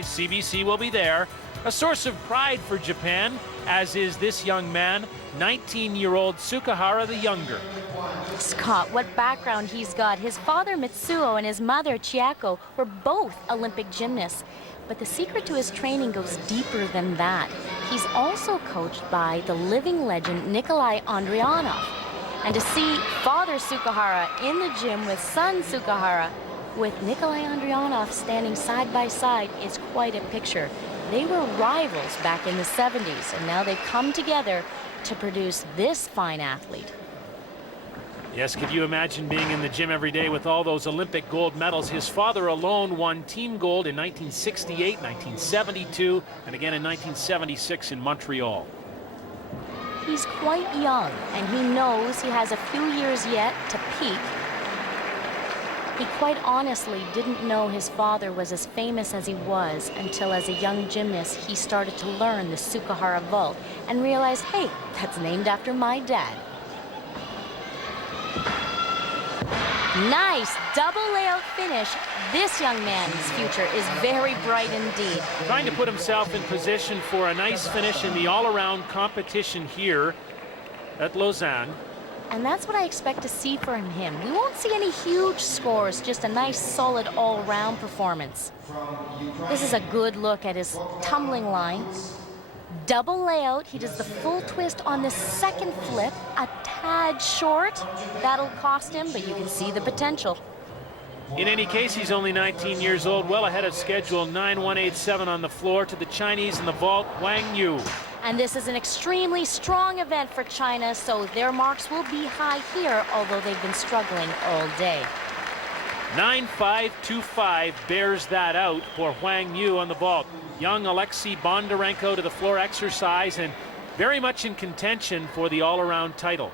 CBC will be there. A source of pride for Japan, as is this young man, 19-year-old Tsukahara the younger. Scott, what background he's got. His father, Mitsuo, and his mother, Chiako, were both Olympic gymnasts. But the secret to his training goes deeper than that. He's also coached by the living legend Nikolay Andrianov. And to see Father Tsukahara in the gym with son Tsukahara, with Nikolay Andrianov standing side by side, is quite a picture. They were rivals back in the 70s, and now they've come together to produce this fine athlete. Yes, could you imagine being in the gym every day with all those Olympic gold medals? His father alone won team gold in 1968, 1972, and again in 1976 in Montreal. He's quite young, and he knows he has a few years yet to peak. He quite honestly didn't know his father was as famous as he was until, as a young gymnast, he started to learn the Tsukahara vault and realized, hey, that's named after my dad. Nice double layout finish. This young man's future is very bright indeed. Trying to put himself in position for a nice finish in the all-around competition here at Lausanne. And that's what I expect to see from him. We won't see any huge scores, just a nice, solid all-round performance. This is a good look at his tumbling line. Double layout, he does the full twist on the second flip, a tad short. That'll cost him, but you can see the potential. In any case, he's only 19 years old, well ahead of schedule. 9.187 on the floor to the Chinese in the vault, Huang Xu. And this is an extremely strong event for China, so their marks will be high here, although they've been struggling all day. 9.525 bears that out for Huang Xu on the vault. Young Alexei Bondarenko to the floor exercise, and very much in contention for the all-around title.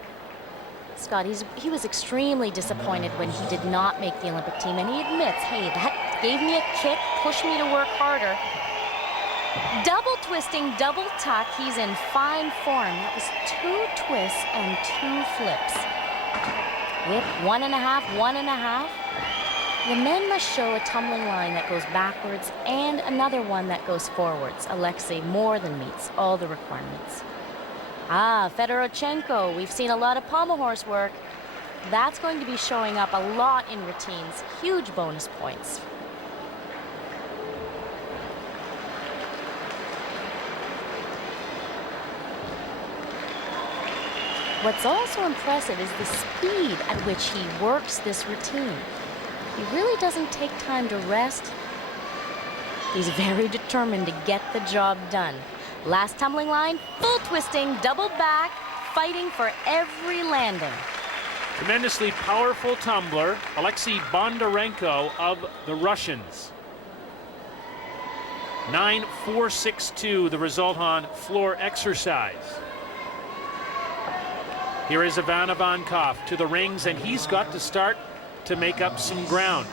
Scott, he was extremely disappointed when he did not make the Olympic team, and he admits, hey, that gave me a kick, pushed me to work harder. Double twisting, double tuck, he's in fine form. That was 2 twists and 2 flips. Whip, 1.5, 1.5. The men must show a tumbling line that goes backwards and another one that goes forwards. Alexei more than meets all the requirements. Fedorchenko, we've seen a lot of pommel horse work. That's going to be showing up a lot in routines. Huge bonus points. What's also impressive is the speed at which he works this routine. He really doesn't take time to rest. He's very determined to get the job done. Last tumbling line, full twisting, double back, fighting for every landing. Tremendously powerful tumbler, Alexei Bondarenko of the Russians. 9.462, the result on floor exercise. Here is Ivankov to the rings, and he's got to start to make up some ground.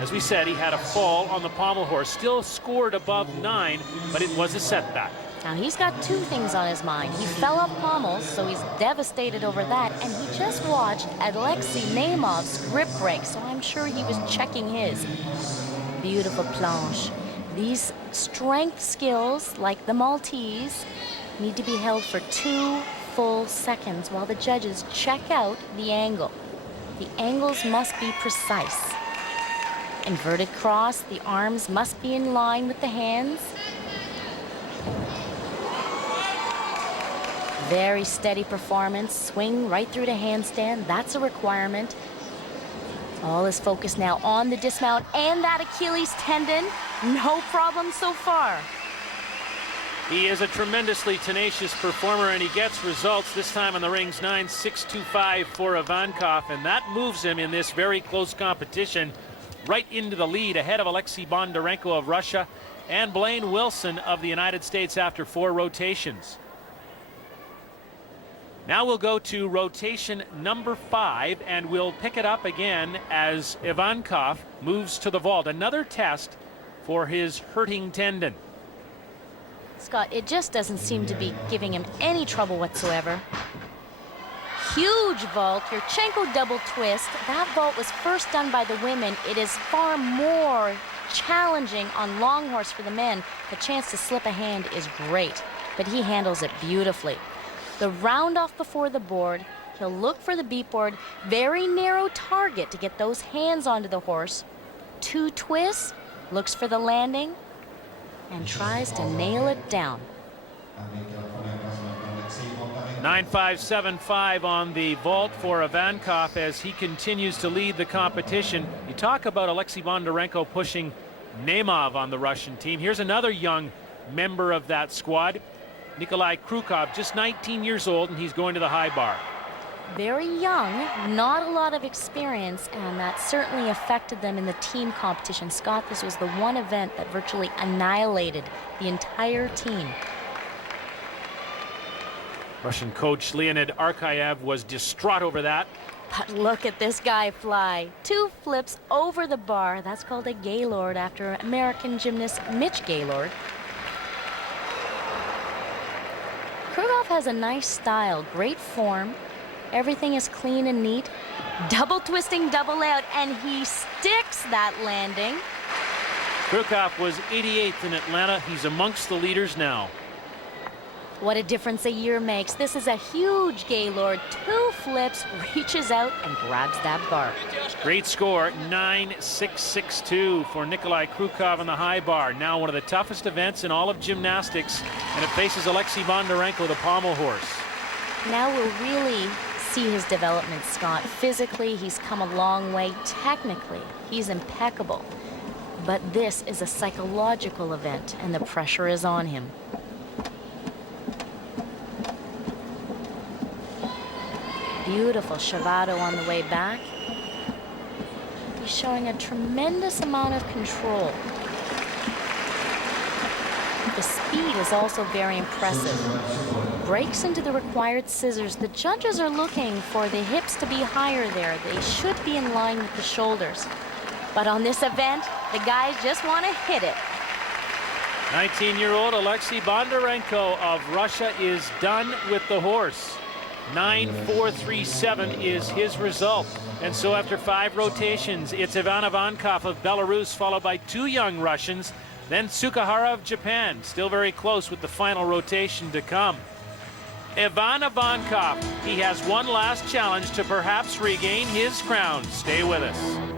As we said, he had a fall on the pommel horse, still scored above 9, but it was a setback. Now he's got 2 things on his mind. He fell off pommels, so he's devastated over that, and he just watched Alexei Naimov's grip break, so I'm sure he was checking his. Beautiful planche. These strength skills, like the Maltese, need to be held for 2 full seconds while the judges check out the angle. The angles must be precise. Inverted cross, the arms must be in line with the hands. Very steady performance, swing right through the handstand, that's a requirement. All is focused now on the dismount and that Achilles tendon. No problem so far. He is a tremendously tenacious performer, and he gets results this time on the rings. 9.625 for Ivankov, and that moves him in this very close competition right into the lead, ahead of Alexei Bondarenko of Russia and Blaine Wilson of the United States after 4 rotations. Now we'll go to rotation number 5, and we'll pick it up again as Ivankov moves to the vault. Another test for his hurting tendon. Scott, it just doesn't seem to be giving him any trouble whatsoever. Huge vault, Yurchenko double twist. That vault was first done by the women. It is far more challenging on long horse for the men. The chance to slip a hand is great, but he handles it beautifully. The round off before the board, he'll look for the beat board, very narrow target to get those hands onto the horse. 2 twists, looks for the landing, and tries to nail it down. 9.575 on the vault for Ivankov as he continues to lead the competition. You talk about Alexei Bondarenko pushing Naoya on the Russian team. Here's another young member of that squad, Nikolay Krukov, just 19 years old, and he's going to the high bar. Very young, not a lot of experience, and that certainly affected them in the team competition. Scott, this was the one event that virtually annihilated the entire team. Russian coach Leonid Arkayev was distraught over that. But look at this guy fly. 2 flips over the bar. That's called a Gaylord after American gymnast Mitch Gaylord. Krukov has a nice style, great form. Everything is clean and neat. Double twisting, double layout, and he sticks that landing. Krukov was 88th in Atlanta. He's amongst the leaders now. What a difference a year makes. This is a huge Gaylord. 2 flips, reaches out and grabs that bar. Great score, 9.662 for Nikolay Krukov on the high bar. Now one of the toughest events in all of gymnastics, and it faces Alexei Bondarenko, the pommel horse. Now we'll really see his development, Scott. Physically, he's come a long way. Technically, he's impeccable. But this is a psychological event, and the pressure is on him. Beautiful Shavado on the way back. He's showing a tremendous amount of control. The speed is also very impressive. Breaks into the required scissors. The judges are looking for the hips to be higher there. They should be in line with the shoulders. But on this event, the guys just want to hit it. 19-year-old Alexei Bondarenko of Russia is done with the horse. 9.437 is his result. And so after 5 rotations, it's Ivankov of Belarus, followed by 2 young Russians, then Tsukahara of Japan, still very close with the final rotation to come. Ivankov, he has one last challenge to perhaps regain his crown. Stay with us.